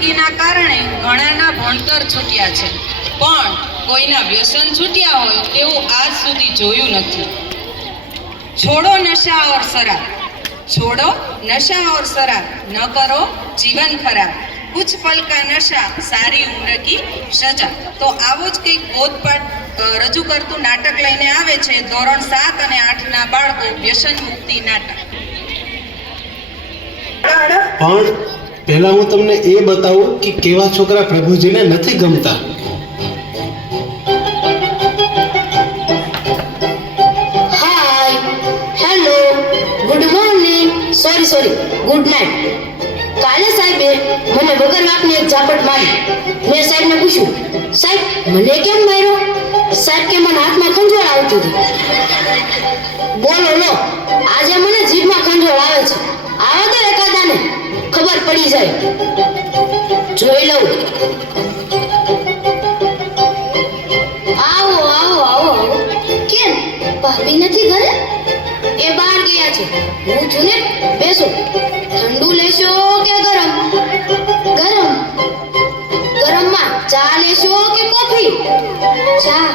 પસંદગીના કારણે ઘણાના ભણતર છૂટ્યા છે. પણ કોઈના વ્યસન છૂટ્યા હોય તેવું આજ સુધી જોયું નથી. છોડો નશા ઓર શરાબ. છોડો નશા ઓર શરાબ. ન કરો, જીવન ખરાબ. કુછ પલ નશા, સારી ઉમ્ર કી સજા. તો આવું જ કંઈક બોધપાઠ રજૂ કરતું નાટક લઈને આવે છે, ધોરણ સાત અને આઠના બાળકો વ્યસન મુક્તિ નાટક. પણ પહેલા હું તમને એ બતાવું કે કેવા છોકરા પ્રભુજીને નથી ગમતા. Hi hello good morning sorry sorry good night કાલે સાહેબે મને વગર વાકની એક ઝાપટ મારી. મેં સાહેબને પૂછ્યું, સાહેબ, મને કેમ માર્યો? સાહેબ કે મને હાથમાં ખંજોળ આવતી હતી. બોલો, લો, આજે મને જીભમાં ખંજોળ આવે છે. આવો તો એકાદાને. ખબર પડી જાય. જોઈ લઉં. આવો આવો આવો કેમ? ભાભી નથી ઘરે? એ બહાર ગયા છે. હું છું ને બેસો. ઠંડુ લેશો કે ગરમ? ગરમ. ગરમમાં ચા લેશો કે કોફી? ચા.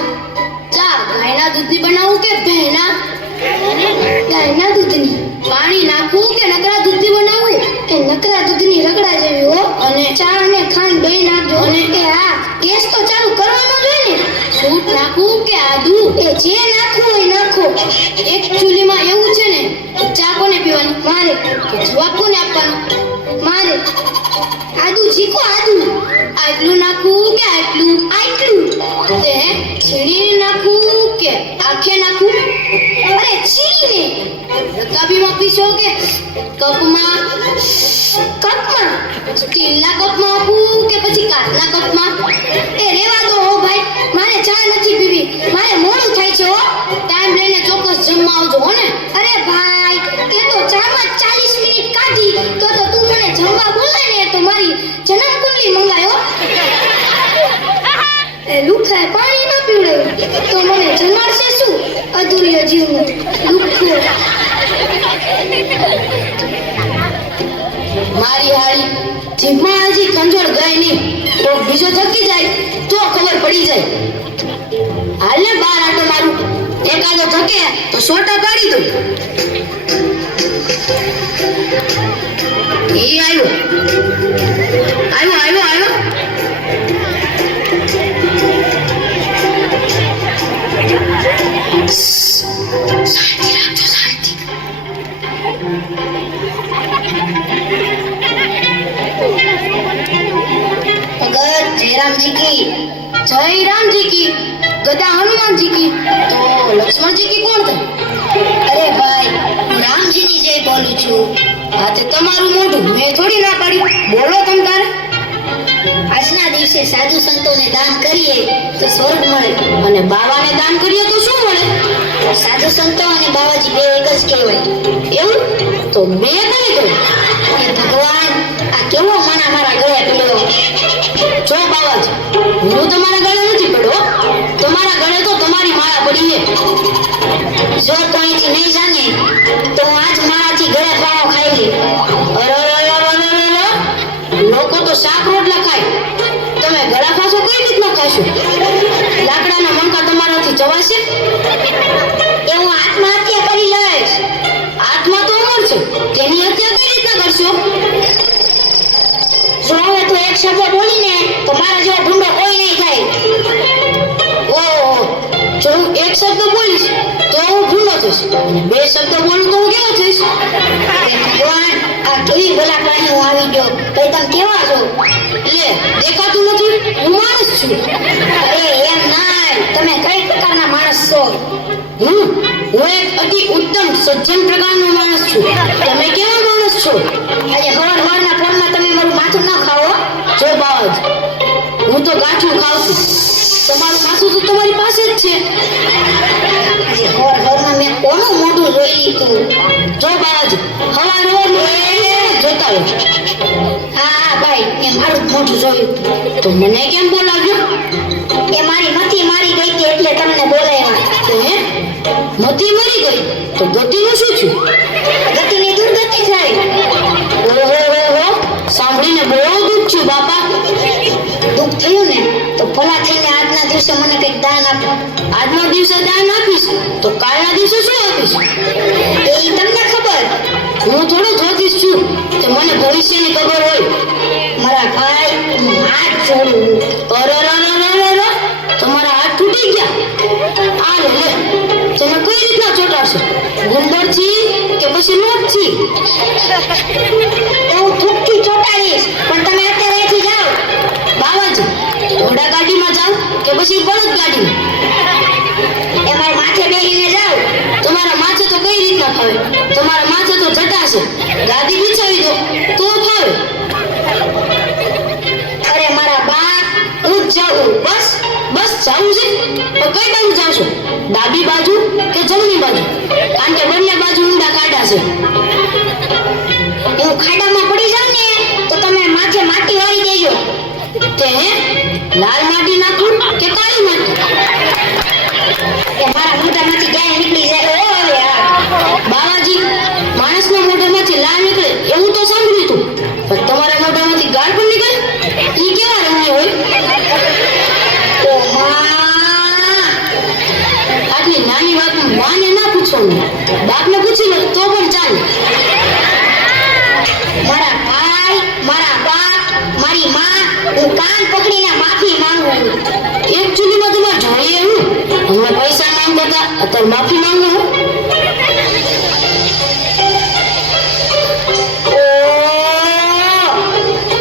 ચા. ગાયના દૂધની બનાવું કે ભેના? ગાયના દૂધની. પાણી નાખવું કે નકરા દૂધની બનાવવું કે નકરા દૂધની રગડા જેવી હો. અને ચા અને ખાંડ બે નાખજો. અને એ હા ગેસ તો ચાલુ કરવાનો જ હોય ને. સૂટ નાખવું કે આદુ એ જે નાખવું હોય નાખો. એક ચૂલીમાં એવું છે ને ચા કોને પીવાની? મારે. કે જવાબ કોને આપવાનો? મારે. આદુ ચીકો આદુ. આટલું નાખવું કે આટલું? આટલું. તે છીણીને નાખવું કે આખે નાખવું અરે છીણીને રકાબીમાં કે કપમાં કપમાં? સ્ટીલના કપમાં આપું કે પછી કાચના કપમાં? એ રેવા દો હો ભાઈ, મારે ચા નથી પીવી. મારે મોડું થાય છે હો. ટાઈમ લઈને ચોક્કસ જમવા આવજો હો ને. અરે ભાઈ કે તો ચામાં ચાલીસ મિનિટ કાઢી. તો તો તું મને જમવા બોલે ને તો મારી જન્મ કુંડલી મંગાયો એ લુખાય પાણી ના પીવડાવ્યું તો મને જન્માડશે શું? અધુર્ય જીવનું. સોટા પાડી દો એ આવ્યો આવ્યો આવ્યો આવ્યો શાંતિ રાખજો શાંતિ અગર જય રામજી કી જય રામજી કી ગદા હનુમાનજી કી તો લક્ષ્મણજી કે કોણ તમે? અરે ભાઈ રામજીની જય બોલું છું. હા તે તમારું મોઢું, મેં થોડી ના પાડ્યું. બોલો તમ તારે. આજના દિવસે સાધુ સંતોને દાન કરીએ તો સ્વર્ગ મળે અને બાવાને દાન કરીએ તો શું મળે? સાધુ સંતો અને બાવાજી બે એક જ કહેવાય. એવું? તો મેં નહીં દઉં કે ભગવાન, આ કેવો માણા મારા ગળે પીડ્યો જો બાવાજી, હું તમારા ગળે જો તો નહીં જાને તો આજ મારાથી ગળે પાણો ખાઈ લે. લોકો તો શાક રોટલા ખાય. તમે ગળા ખાશો, કઈ રીતના ખાશો? લાકડાના મંકા તમારાથી જવાશે એ હું આત્મહત્યા કરી લઈશ આત્મા તો અમર છે. તેની હત્યા કઈ રીતના કરશો? જો હવે તું એક શબ્દ બોલીને તો મારા જેવો બે શબ્દ બોલું તો હું કેવો થઈશ? આ કેવી પ્રાણી હું આવી ગયો ભાઈ તમે કેવા છો? નથી, હું માણસ છું. કઈ પ્રકારના માણસ છો? હું એક અતિ ઉત્તમ સજ્જન પ્રકારનો માણસ છું. તમે કેવા માણસ છો? આજે હવાર હવારના ફોનમાં તમે મારું માથું ના ખાવો જો બાજ હું તો ગાંઠું ખાઉં તમારું માથું તો તમારી પાસે જ છે. કોનું મોઢું જોઈ લીધું જો બાજ, હવાર જોતા રહો હા ભાઈ, એ મારું મોઢું જોયું. તો મને કેમ બોલાવ્યો એ મારી મથી મારી ગઈ હતી એટલે તમને બોલાવ્યા હે મતી મરી ગઈ? તો ગતિનું શું થયું? દિવસે મને કંઈક દાન આપો. આજના દિવસે દાન આપીશ, તો કાલના દિવસે શું આપીશ? એ તમને ખબર. હું થોડો જ્યોતિષ છું, કે મને ભવિષ્યની ખબર હોય. મારા ભાઈ, હાથ છોડું અરે રે રે રે રે રે તમારા હાથ તૂટી ગયા. આ લે તમે કઈ રીતના ચોટાડશો? ગુંદરથી કે પછી લોટ હું થૂકથી ચોટાડીશ પણ તમે અત્યારે અહીંથી જાઓ બાવાજી ઘોડા ગાડીમાં જાઓ કે પછી બળદ ગાડીમાં અત્યારે માફી માંગુ!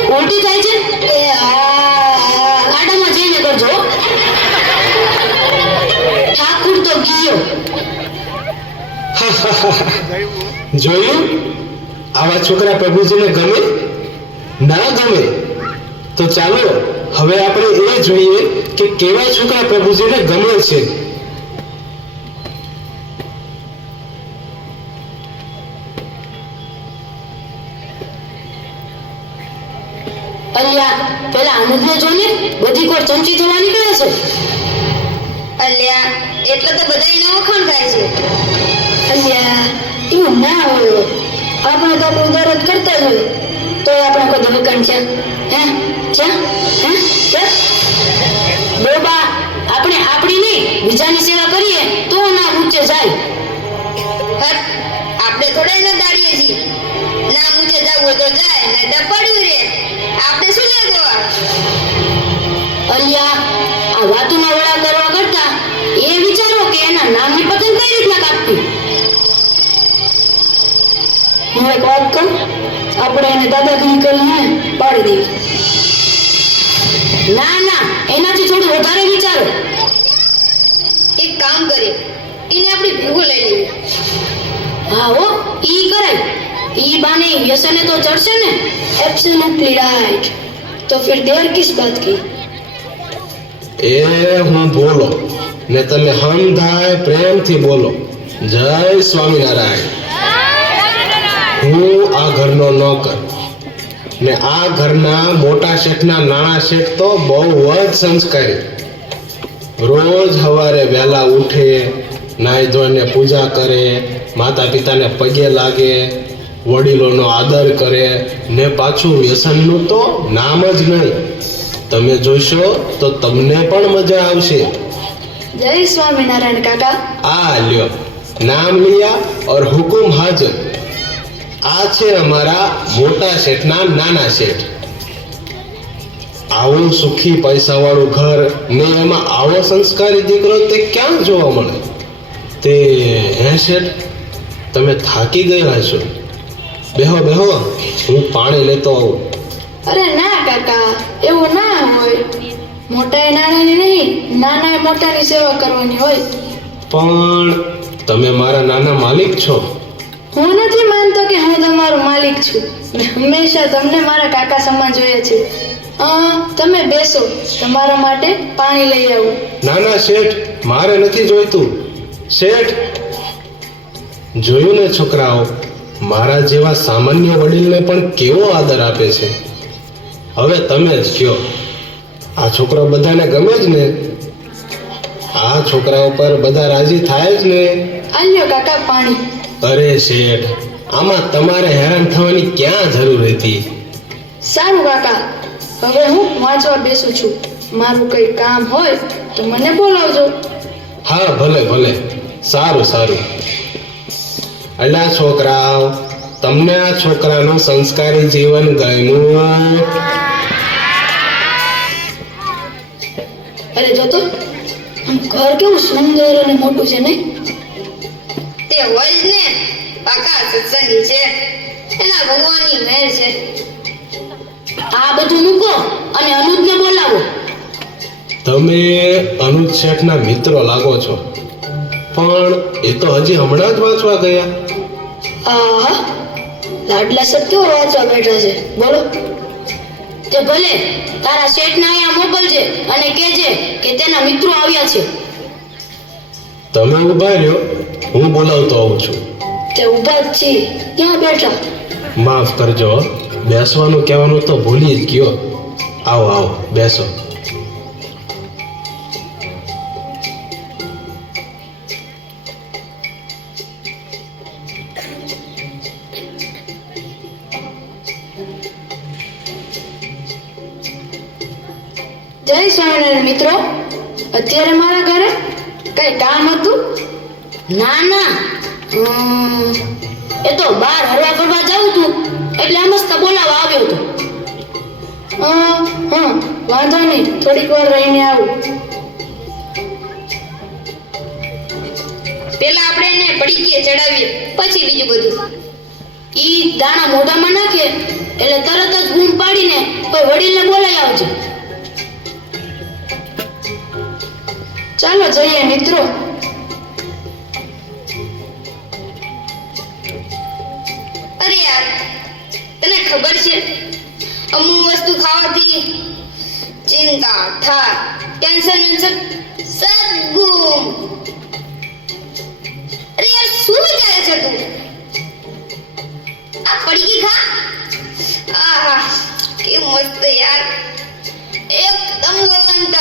ઉલટી થાય છે? એ, આ ખાડામાં જઈને કરજો. ઠાકુર તો ગયો. જોયું? આવા છોકરા પ્રભુજીને ગમે? ના ગમે? તો ચાલો, હવે આપણે એ જોઈએ કે કેવા છોકરા પ્રભુજીને ગમે છે અલ્યા અનુજને જોને બધી કોર ચમચી થવા નીકળે છે. અલ્યા એટલે તો બધાયને વખાણ થાય છે. અલ્યા એવું ના હોય. આપણે તો આપણું ઉદાહરણ કરતા જ હોય. તો આપણે કોઈ વખાણ છે. હે? છે? હે? છે? આપણે એને દાદાગીરી કરીને પાડી દેવી ના ના એનાથી થોડું વધારે વિચારો. એક કામ કરીએ. એને આપણે ભેગું લઈ લઈએ. હા હો ઈ કરે ઈ બાને વ્યસને તો ચડશે ને. એબ્સોલ્યુટલી રાઈટ તો ફિર દેર કિસ બાત કી? એ હું બોલો. ને તમે હમધાય પ્રેમથી બોલો. જય સ્વામિનારાયણ. હું આ ઘરનો નોકર. ને આ ઘરના મોટા શેઠના નાણા શેઠ તો બહુ જ સંસ્કારી. રોજ સવારે વહેલા ઉઠે નાહી ધોઈને પૂજા કરે માતા પિતાને પગે લાગે વડીલોનો આદર કરે ને પાછું વ્યસનનું તો નામ જ નહીં. તમે જોશો તો તમને પણ મજા આવશે. જય સ્વામિનારાયણ કાકા. આ લ્યો. નામ લિયા ઓર હુકુમ હાજર. આ છે અમારા મોટા શેઠના નાના શેઠ. આવું સુખી પૈસાવાળું ઘર ને એમાં આવો સંસ્કારી દીકરો તે ક્યાં જોવા મળે? તે હે શેઠ તમે થાકી ગયા છો. બેહો બેહો હું પાણી લેતો આવું. અરે ના કાકા એવું ના હોય. મોટાએ નાનાની નહીં નાનાએ મોટાની સેવા કરવાની હોય. પણ તમે મારા નાના માલિક છો. માલિક છું. મેં હંમેશા તમને મારા કાકા સમાન જોયા છે. તમે બેસો. તમારા માટે પાણી લઈ આવું. નાના શેઠ મારે નથી જોઈતું. શેઠ જોયું ને છોકરાઓ મારા જેવા સામાન્ય વડીલને પણ કેવો આદર આપે છે? હવે તમે જ કયો આ છોકરો બધાને ગમે જ ને? આ છોકરા ઉપર બધા રાજી થાય જ ને? આલ્યો કાકા પાણી. અરે શેઠ આમાં તમારે હેરાન થવાની ક્યાં જરૂર હતી સારું કાકા હવે હું વાંચવા બેસું છું. મારું કંઈ કામ હોય તો મને બોલાવજો. હા ભલે ભલે. સારું સારું. અલ્યા છોકરાઓ તમને આ છોકરાનું સંસ્કારી જીવન ગમ્યું અરે જોતો આમ ઘર કેવું સુંદર અને મોટું છે નહીં તે હોય જ ને. પાકા સત્સંગી છે. એના ભગવાનની મહેર છે. આ બધું મૂકો અને અનુજને બોલાવો. તમે અનુજ શેઠના મિત્રો લાગો છો. પણ એ તો હજી હમણાં જ વાંચવા ગયા. આહા લાડલા સર કેવો વાંચવા બેઠા છે? બોલો. તે ભલે તારા શેઠને અહીંયા મોકલજે અને કહેજે કે તેના મિત્રો આવ્યા છે. તમે ઊભા રહ્યો હું બોલાવતો આવું છું. તે ઊભા જ છીએ ક્યાં બેઠા માફ કરજો બેસવાનું કહેવાનું તો ભૂલી જ ગયો. આવો આવો બેસો. જય સ્વામિનારાયણ મિત્રો. અત્યારે મારા ઘરે કઈ કામ હતું? ના ના. એ તો બહાર હરવા ફરવા જાઉં છું એટલે આમ જ તો બોલાવા આવ્યો હતો. હં વાંધો નહીં, થોડીક વાર રહીને આવું. પેલા આપણે એને પડીકીએ ચડાવીએ, પછી બીજું બધું. ઈ દાણા મોઢામાં નાખે, એટલે તરત જ બૂમ પાડીને કોઈ વડીલને બોલાઈ આવજે. ચાલો જઈએ મિત્રો. અરે યાર, તને ખબર છે? અમુક વસ્તુ ખાવાથી ચિંતા થા કેન્સર વેન્સર સદગુમ અરે યાર, શું વિચારે છે તું? આ પડીકી ખા? આહા કે મસ્ત યાર. એકદમ ગગન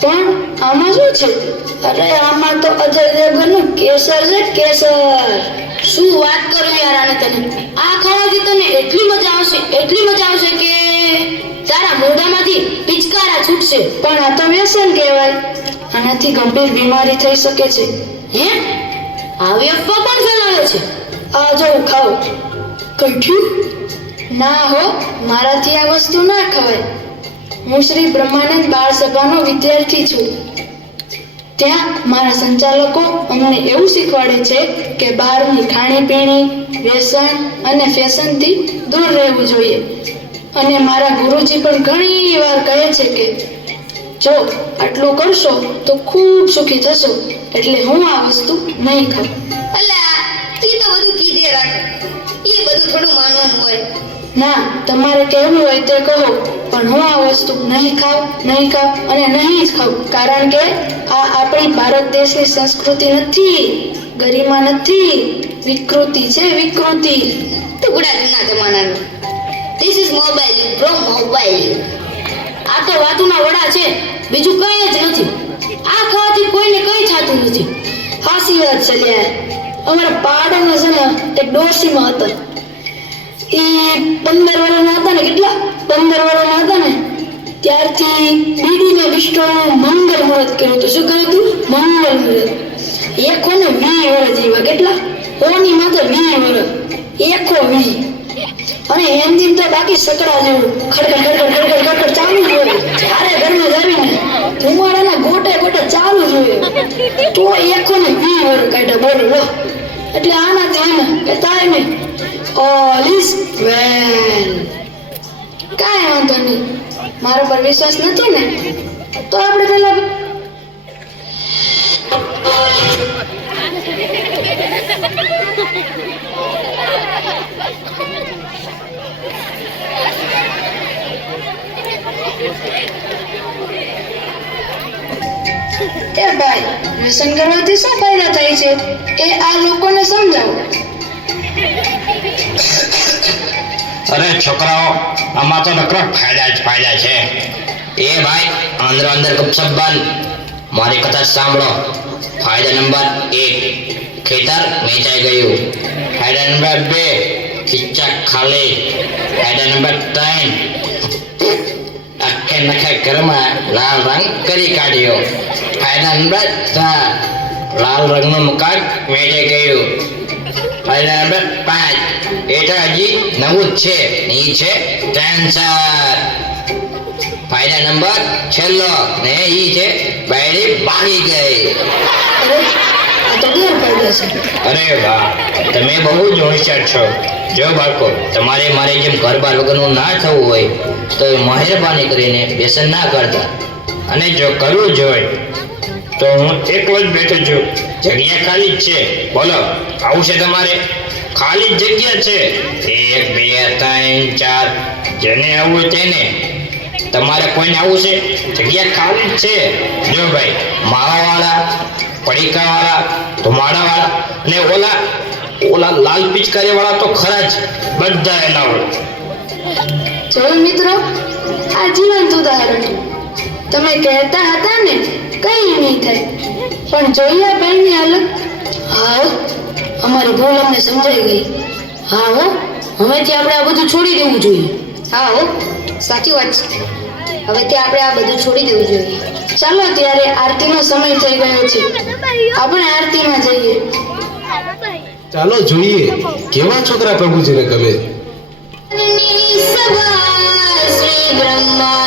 પણ આમાં શું છે? અરે આમાં તો અજય દેવગનનું કેસર છે કેસર. શું વાત કરું યાર આને તને? આ ખાવાથી તને એટલી મજા આવશે એટલી મજા આવશે કે તારા મોઢામાંથી પિચકારા છૂટશે. પણ આ તો વ્યસન કહેવાય. આનાથી ગંભીર બીમારી થઈ શકે છે. હે? આવી અફવા પણ ફેલાયો છે? આ જો ખાઓ. કઠ્યું? ના હો મારાથી આ વસ્તુ ના ખવાય. હું શ્રી બ્રહ્માનંદ બાળ સભાનો વિદ્યાર્થી છું. ત્યાં મારા સંચાલકો અમને એવું શીખવાડે છે કે બહારની ખાણીપીણી, વ્યસન અને ફેશનથી દૂર રહેવું જોઈએ. અને મારા ગુરુજી પણ ઘણી વાર કહે છે કે, જો આટલું કરશો તો ખૂબ સુખી થશો, એટલે હું આ વસ્તુ નહીં ખાઉં. અલા તે તો બધું કીધે રાખે. એ બધું થોડું માનવાનું હોય. ના, તમારે કહેવું હોય તે કહો, પણ હું આ વસ્તુ નહીં ખાઉં નહીં ખાઉં અને નહીં જ ખાઉં, કારણ કે આ આપણી ભારત દેશની સંસ્કૃતિ નથી, ગરિમા નથી, વિકૃતિ છે વિકૃતિ. ટુકડા જૂના જમાનાનું. This is mobile bro mobile આ તો વાતુના વડા છે, બીજું કંઈ જ નથી. આ ખાવાથી કોઈને કંઈ થતું નથી. હાસી વાત છે લ્યા. અમારા પાડાના છે ને, તે ડોસીમાં હતા. એ પંદર વર્ષના હતા ને, કેટલા? પંદર વર્ષના હતા ને, ત્યારથી બીડીને બિસ્ટોનું મંગળ મુહૂર્ત કર્યું હતું. શું કર્યું હતું? મંગળ મુહૂર્ત એકો ને વી વર્ષ જેવા. કેટલા? ઓની માત્ર વી વર્ષ એકો વી. અને એન્જિન તો બાકી સકડા જેવું ખડખડ ખડખડ ખડખડ ખડખડ ચાલુ જ હોય. જ્યારે ઘરમાં જાવીને ધુમાડાના ગોટે ગોટે ચાલુ જ હોય. તો એકો ને વી વર્ષ કાઢ્યા. બોલો એટલે આનાથી એને કે થાય ને. ઓલ ઇઝ વેલ કાંઈ વાંધો નહીં. મારા પર વિશ્વાસ નથી ને, તો આપણે પહેલા એ ભાઈ, વ્યસન કરવાથી શું ફાયદા થાય છે? એ આ લોકોને સમજાવો. અરે છોકરાઓ, આમાં તો નકરો ફાયદા જ ફાયદા છે. એ ભાઈ, અંદર અંદર ગપસપ બંધ. મારી કથા સાંભળો. ફાયદા નંબર એક, ખેતર વેચાઈ ગયું. ફાયદા નંબર બે, ખીચા ખાલી. ફાયદા નંબર ત્રણ, આખે નખે ઘરમાં લાલ રંગ કરી કાઢ્યો. ફાયદા નંબર ચાર, લાલ રંગનું મકાન વેચાઈ ગયું. નંબર પાંચ એટલે હજી નવું જ છે નહીં છે કેન્સર ફાયદા નંબર છેલ્લો ને ઈ છે બાયરી ભાગી ગઈ અરે વાહ, તમે બહુ જ હોશિયાર છો જો બાળકો, તમારે મારે જેમ ઘર બાર વગરનું ના થવું હોય, તો મહેરબાની કરીને વ્યસન ના કરતા. અને જો કરવું જ હોય તો હું એકલો જ બેઠો છું. જગ્યા ખાલી જ છે. બોલો, આવું છે તમારે? ખાલી જગ્યા છે? એક, બે, ત્રણ, ચાર. જેને આવું તેને. તમારે કોઈને આવું છે? જગ્યા ખાલી જ છે. જો ભાઈ, માળાવાળા, પડીકાવાળા, ધુમાડાવાળા અને ઓલા ઓલા લાલ પિચકારી વાળા તો ખરા જ. બધા એના હોય. જોયું મિત્રો, આ જીવંત ઉદાહરણ. તમે કહેતા હતા ને કઈ નહીં થાય. પણ જોયા ભાઈની હાલત હા અમારી ભૂલ અમને સમજાઈ ગઈ. હા હો હવેથી આપણે આ બધું છોડી દેવું જોઈએ. હા હો સાચી વાત છે. હવેથી આપણે આ બધું છોડી દેવું જોઈએ. ચાલો ત્યારે આરતીનો સમય થઈ ગયો છે. આપણે આરતીમાં જઈએ. ચાલો જોઈએ. કેવા છોકરા પ્રભુજીને ગમે? સભા શ્રી બ્રહ્મા